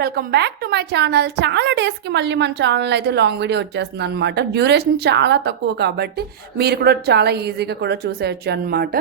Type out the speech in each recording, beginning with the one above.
Welcome back to my channel. చాలా డేస్కి మళ్ళీ మన ఛానల్ అయితే లాంగ్ వీడియో వచ్చేస్తుంది అనమాట. డ్యూరేషన్ చాలా తక్కువ కాబట్టి మీరు కూడా చాలా ఈజీగా కూడా చూసేయచ్చు అనమాట.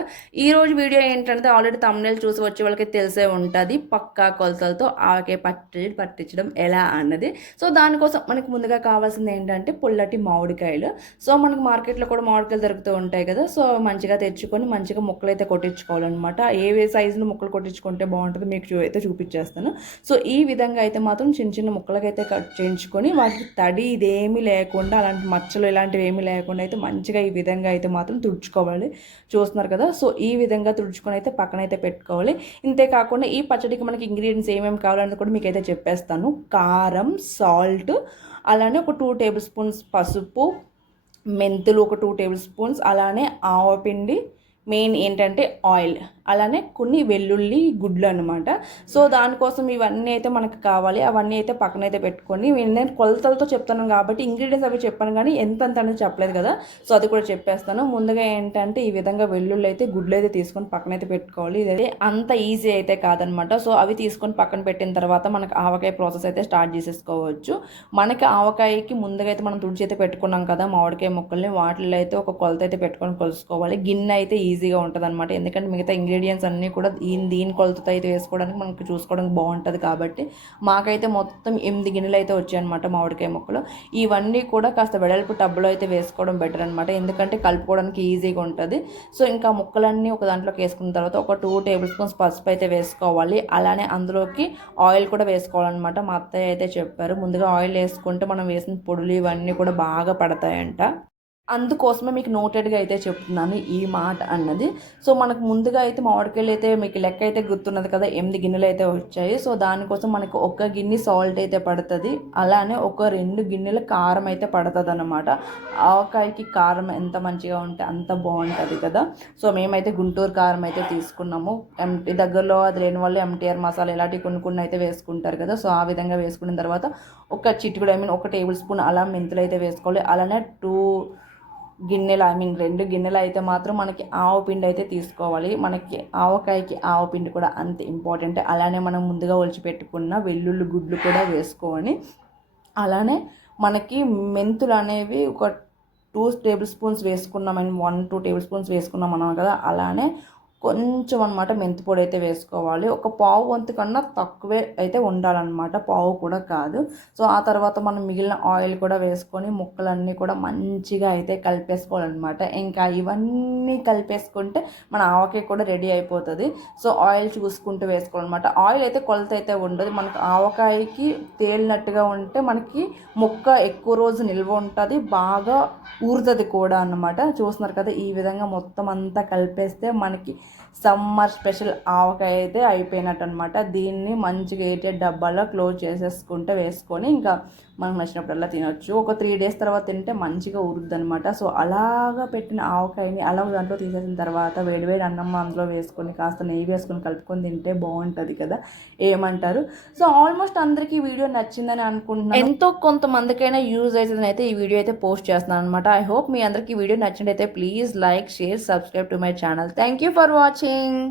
ఈరోజు వీడియో ఏంటంటే ఆల్రెడీ తమ్ముళ్ళు చూసి వచ్చే వాళ్ళకి తెలిసే ఉంటుంది, పక్కా కొలతలతో ఆవకాయ పచ్చడి పట్టించడం ఎలా అన్నది. సో దానికోసం మనకి ముందుగా కావాల్సింది ఏంటంటే పుల్లటి మామిడికాయలు. సో మనకు మార్కెట్లో కూడా మామిడికాయలు దొరుకుతూ ఉంటాయి కదా. సో మంచిగా తెచ్చుకొని మంచిగా ముక్కలు అయితే కొట్టించుకోవాలన్నమాట. ఏ సైజులో ముక్కలు కొట్టించుకుంటే బాగుంటుంది మీకు అయితే చూపించేస్తాను. సో ఈ విధంగా అయితే మాత్రం చిన్న చిన్న ముక్కలకైతే కట్ చేయించుకొని వాటికి తడి ఇదేమీ లేకుండా, అలాంటి మచ్చలు ఇలాంటివి ఏమీ లేకుండా అయితే మంచిగా ఈ విధంగా అయితే మాత్రం తుడుచుకోవాలి. చూస్తున్నారు కదా. సో ఈ విధంగా తుడుచుకొని అయితే పక్కనైతే పెట్టుకోవాలి. ఇంతే కాకుండా ఈ పచ్చడికి మనకి ఇంగ్రీడియంట్స్ ఏమేమి కావాలని కూడా మీకు అయితే చెప్పేస్తాను. కారం, సాల్ట్, అలానే ఒక 2 టేబుల్ స్పూన్స్ పసుపు, మెంతులు ఒక 2 టేబుల్ స్పూన్స్, అలానే ఆవపిండి, మెయిన్ ఏంటంటే ఆయిల్, అలానే కొన్ని వెల్లుల్లి గుడ్లు అనమాట. సో దానికోసం ఇవన్నీ అయితే మనకు కావాలి. అవన్నీ అయితే పక్కన అయితే పెట్టుకొని, నేను కొలతలతో చెప్తాను కాబట్టి ఇంగ్రీడియంట్స్ అవి చెప్పాను కానీ ఎంత అనేది చెప్పలేదు కదా. సో అది కూడా చెప్పేస్తాను. ముందుగా ఏంటంటే ఈ విధంగా వెల్లుల్లి అయితే గుడ్లు అయితే తీసుకొని పక్కన అయితే పెట్టుకోవాలి. ఇదైతే అంత ఈజీ అయితే కాదనమాట. సో అవి తీసుకొని పక్కన పెట్టిన తర్వాత మనకు ఆవకాయ ప్రాసెస్ అయితే స్టార్ట్ చేసేసుకోవచ్చు. మనకి ఆవకాయకి ముందుగా అయితే మనం తుడిచి అయితే పెట్టుకున్నాం కదా మామిడికాయ ముక్కల్ని, వాటిల్లో అయితే ఒక కొలత అయితే పెట్టుకొని కొలుసుకోవాలి. గిన్నె అయితే ఈజీగా ఉంటుంది అనమాట. ఎందుకంటే మిగతా ఇంగ్రీడియంట్స్ అన్నీ కూడా దీని కొలతతో అయితే వేసుకోవడానికి మనకు చూసుకోవడానికి బాగుంటుంది కాబట్టి మాకైతే మొత్తం 8 గిన్నెలు అయితే వచ్చాయన్నమాట మామిడికాయ ముక్కలు. ఇవన్నీ కూడా కాస్త వెడల్పు టబ్లో అయితే వేసుకోవడం బెటర్ అనమాట, ఎందుకంటే కలుపుకోవడానికి ఈజీగా ఉంటుంది. సో ఇంకా ముక్కలన్నీ ఒక దాంట్లోకి వేసుకున్న తర్వాత ఒక 2 టేబుల్ స్పూన్స్ పసుపు అయితే వేసుకోవాలి. అలానే అందులోకి ఆయిల్ కూడా వేసుకోవాలన్నమాట. మా అత్తయ్య అయితే చెప్పారు ముందుగా ఆయిల్ వేసుకుంటే మనం వేసిన పొడులు ఇవన్నీ కూడా బాగా పడతాయంట. అందుకోసమే మీకు నోటెడ్గా అయితే చెప్తున్నాను ఈ మాట అన్నది. సో మనకు ముందుగా అయితే మామిడికాయలు అయితే మీకు లెక్క అయితే గుర్తున్నది కదా, 8 గిన్నెలు అయితే వచ్చాయి. సో దానికోసం మనకు 1 గిన్నె సాల్ట్ అయితే పడుతుంది, అలానే ఒక 2 గిన్నెల కారం అయితే పడుతుంది అనమాట. ఆవకాయకి కారం ఎంత మంచిగా ఉంటే అంత బాగుంటుంది కదా. సో మేమైతే గుంటూరు కారం అయితే తీసుకున్నాము. దగ్గరలో అది లేని వాళ్ళు ఎంటీఆర్ మసాలా ఇలాంటివి కొన్ని అయితే వేసుకుంటారు కదా. సో ఆ విధంగా వేసుకున్న తర్వాత ఒక చిటికుడు 1 టేబుల్ స్పూన్ అలా మెంతులు అయితే వేసుకోవాలి. అలానే 2 గిన్నెలు 2 గిన్నెలు అయితే మాత్రం మనకి ఆవపిండి అయితే తీసుకోవాలి. మనకి ఆవకాయకి ఆవపిండి కూడా అంత ఇంపార్టెంట్. అలానే మనం ముందుగా ఒలిచిపెట్టుకున్న వెల్లుల్లి గుడ్లు కూడా వేసుకొని, అలానే మనకి మెంతులు అనేవి ఒక 2 టేబుల్ స్పూన్స్ వేసుకున్నాం, 1-2 టేబుల్ స్పూన్స్ వేసుకున్నాం అన్నాం కదా. అలానే కొంచెం అనమాట మెంతి పొడి అయితే వేసుకోవాలి. ఒక పావు వంతు కన్నా తక్కువే అయితే ఉండాలన్నమాట, పావు కూడా కాదు. సో ఆ తర్వాత మనం మిగిలిన ఆయిల్ కూడా వేసుకొని ముక్కలన్నీ కూడా మంచిగా అయితే కలిపేసుకోవాలన్నమాట. ఇంకా ఇవన్నీ కలిపేసుకుంటే మన ఆవకాయ కూడా రెడీ అయిపోతుంది. సో ఆయిల్ చూసుకుంటూ వేసుకోవాలన్నమాట. ఆయిల్ అయితే కొలత అయితే ఉండదు. మనకు ఆవకాయకి తేలినట్టుగా ఉంటే మనకి ముక్క ఎక్కువ రోజు నిల్వ ఉంటుంది, బాగా ఊరుతుంది కూడా అన్నమాట. చూస్తున్నారు కదా, ఈ విధంగా మొత్తం అంతా కలిపేస్తే మనకి సమ్మర్ స్పెషల్ ఆవకాయ అయితే అయిపోయినట్టు అనమాట. దీన్ని మంచిగా అయితే డబ్బాలో క్లోజ్ చేసేసుకుంటే వేసుకొని ఇంకా మనకు నచ్చినప్పుడల్లా తినొచ్చు. ఒక 3 డేస్ తర్వాత తింటే మంచిగా ఉరుద్ది అనమాట. సో అలాగా పెట్టిన ఆవకాయని అలా దాంట్లో తీసేసిన తర్వాత వేడివేడి అన్నం అందులో వేసుకొని కాస్త నెయ్యి వేసుకొని కలుపుకొని తింటే బాగుంటుంది కదా, ఏమంటారు? సో ఆల్మోస్ట్ అందరికీ ఈ వీడియో నచ్చిందని అనుకుంటున్నాను. ఎంతో కొంతమందికైనా యూజ్ అవుతుందని అయితే ఈ వీడియో అయితే పోస్ట్ చేస్తున్నాను అనమాట. ఐ హోప్ మీ అందరికీ వీడియో నచ్చినట్టయితే please like, share, subscribe to my channel. Thank you for watching.